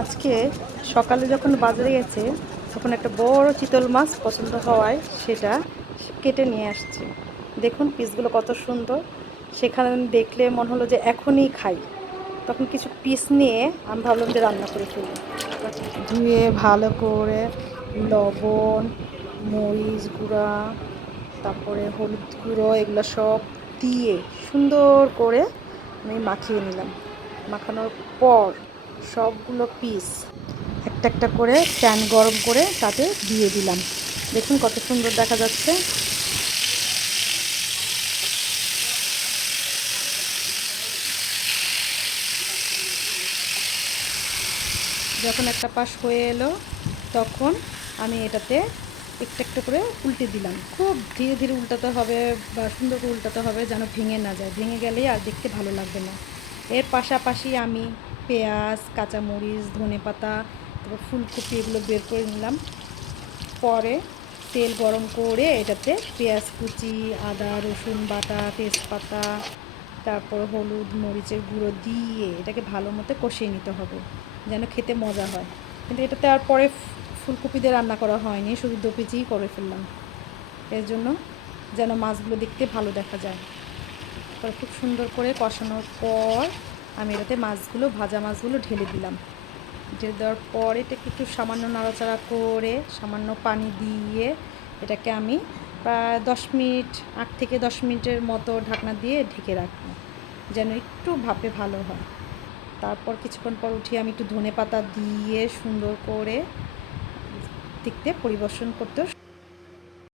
আজকে সকালে যখন বাজারে গেছে তখন একটা বড় চিতল মাছ পছন্দ হওয়ায় সেটা কেটে নিয়ে আসছে। দেখুন পিসগুলো কত সুন্দর। সেখানে দেখলে মনে হলো যে এখনই খাই। তখন কিছু পিস নিয়ে আমি ভাবলাম যে রান্না করে ফেলি। ধুয়ে ভালো করে লবণ, মরিচ গুঁড়া, তারপরে হলুদ গুঁড়ো এগুলো সব দিয়ে সুন্দর করে আমি মাখিয়ে নিলাম। মাখানোর পর সবগুলো পিস একটা একটা করে প্যান গরম করে তাতে দিয়ে দিলাম। দেখুন কত সুন্দর দেখা যাচ্ছে। যখন একটা পাশ হয়ে এলো তখন আমি এটাতে একটু একটু করে উল্টে দিলাম। খুব ধীরে ধীরে উল্টাতে হবে বা সুন্দর করে উল্টাতে হবে যেন ভেঙে না যায়। ভেঙে গেলেই আর দেখতে ভালো লাগবে না। এর পাশাপাশি আমি পেঁয়াজ, কাঁচামরিচ, ধনেপাতা, তারপর ফুলকপি এগুলো বের করে নিলাম। পরে তেল গরম করে এটাতে পেঁয়াজ কুচি, আদা রসুন বাটা, তেজপাতা, তারপর হলুদ মরিচের গুঁড়ো দিয়ে এটাকে ভালো মতো কষিয়ে নিতে হবে যেন খেতে মজা হয়। কিন্তু এটাতে আর পরে ফুলকপি দিয়ে রান্না করা হয়নি, শুধু দো পেঁচিই করে ফেললাম। এর জন্য যেন মাছগুলো দেখতে ভালো দেখা যায়। পরে খুব সুন্দর করে কষানোর পর আমি এটাতে মাছগুলো, ভাজা মাছগুলো ঢেলে দিলাম। ঢেলে দেওয়ার পর এটাকে একটু সামান্য নাড়াচাড়া করে সামান্য পানি দিয়ে এটাকে আমি প্রায় 10 মিনিট, 8 থেকে 10 মিনিটের মতো ঢাকনা দিয়ে ঢেকে রাখবো যেন একটু ভাপে ভালো হয়। তারপর কিছুক্ষণ পর উঠিয়ে আমি একটু ধনেপাতা দিয়ে সুন্দর করে দেখতে পরিবেশন করতেও